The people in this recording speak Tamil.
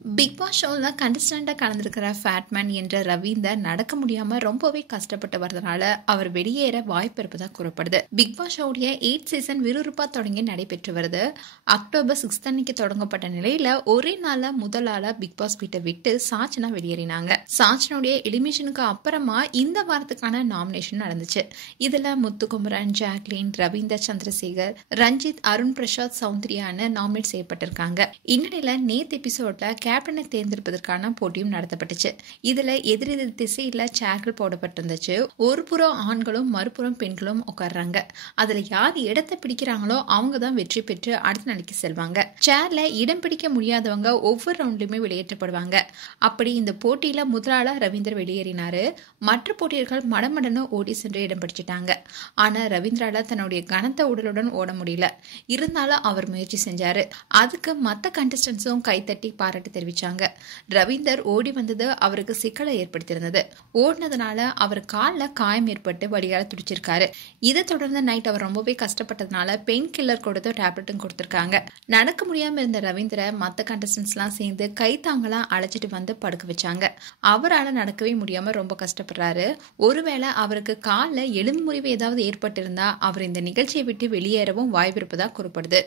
பிக் பாஸ் ஷோவில் கண்டஸ்டண்டாக கலந்துருக்கிற ஃபேட்மேன் என்ற ரவீந்தர் நடக்க முடியாமல் ரொம்பவே கஷ்டப்பட்டு வரதுனால அவர் வெளியேற வாய்ப்பு இருப்பதாக கூறப்படுது. பிக் பாஸ் ஷோடைய 8th சீசன் விறுவிறுப்பாக தொடங்கி நடைபெற்று வருது. அக்டோபர் 6 அன்னைக்கு தொடங்கப்பட்ட நிலையில் ஒரே நாளில் முதல் ஆளாக பிக் பாஸ் வீட்டை விட்டு சாச்சனா வெளியேறினாங்க. சாச்சனுடைய எலிமினேஷனுக்கு அப்புறமா இந்த வாரத்துக்கான நாமினேஷன் நடந்துச்சு. இதில் முத்துக்குமரன், ஜாக்லின், ரவீந்தர் சந்திரசேகர், ரஞ்சித், அருண் பிரசாத், சௌந்தர்யான்னு நாமினேட் செய்யப்பட்டிருக்காங்க. இந்நிலையில நேத்து எபிசோட்ல கேப்டனை தேர்ந்தெடுப்பதற்கான போட்டியும் நடத்தப்பட்டுச்சு. இதுல எதிரெதிர் திசையில சேர்கள் போடப்பட்டிருந்துச்சு. ஒரு புறம் ஆண்களும் மறுபுறம் பெண்களும் உட்கார்றாங்க. அதுல யார் இடத்தை பிடிக்கிறாங்களோ அவங்க தான் வெற்றி பெற்று அடுத்த நிலைக்கு செல்வாங்க. சேர்ல இடம் பிடிக்க முடியாதவங்க ஒவ்வொரு ரவுண்ட்லயுமே வெளியேற்றப்படுவாங்க. அப்படி இந்த போட்டியில முதலாளா ரவீந்தர் வெளியேறினாரு. மற்ற போட்டியர்கள் மடமடன்னு ஓடி சென்று இடம் பிடிச்சிட்டாங்க. ஆனா ரவீந்திரால தன்னுடைய கனத்த உடலுடன் ஓட முடியல. இருந்தாலும் அவர் முயற்சி செஞ்சாரு. அதுக்கு மற்ற கண்டஸ்டன்ஸும் கைத்தட்டி பாராட்டு தெரிவிச்சாங்க. ரவீந்தர் ஓடி வந்தது அவருக்கு சிக்கலை ஏற்படுத்தியிருந்தது. ஓடினதுனால அவர் காலில் காயம் ஏற்பட்டு வலியால துடிச்சிருக்காரு. இதை தொடர்ந்து நைட் அவர் ரொம்பவே கஷ்டப்பட்டதுனால பெயின் கில்லர் கொடுத்து டேப்லெட்டும் கொடுத்திருக்காங்க. நடக்க முடியாம இருந்த ரவீந்திர மற்ற கண்டஸ்டன்ஸ் எல்லாம் சேர்ந்து கைத்தாங்கலாம் அழைச்சிட்டு வந்து படுக்க வச்சாங்க. அவரால் நடக்கவே முடியாம ரொம்ப கஷ்டப்படுறாரு. ஒருவேளை அவருக்கு காலில் எலும்பு முறிவு ஏதாவது ஏற்பட்டிருந்தா அவர் இந்த நிகழ்ச்சியை விட்டு வெளியேறவும் வாய்ப்பு இருப்பதா கூறப்படுது.